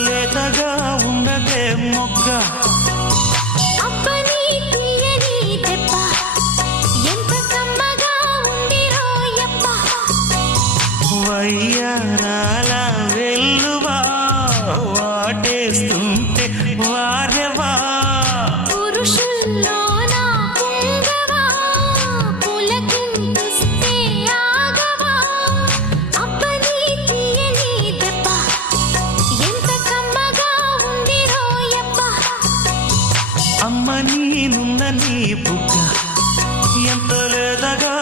లేతగా ఉన్నదే మొగ్గ అబ్బని తీయని దెబ్బ ఎంత కమ్మగా ఉంది రోయప్ప వయ్యారాల వెల్లువా వాటేస్తుంటే వారెవా పురుషుల్లోన పుంగవా పులకింతుస్తే ఆగవా అబ్బని తీయని దెబ్బ ఎంత కమ్మగా ఉంది రోయప్ప అమ్మ నీనున్న నీ బుగ్గ ఎంత లేదగా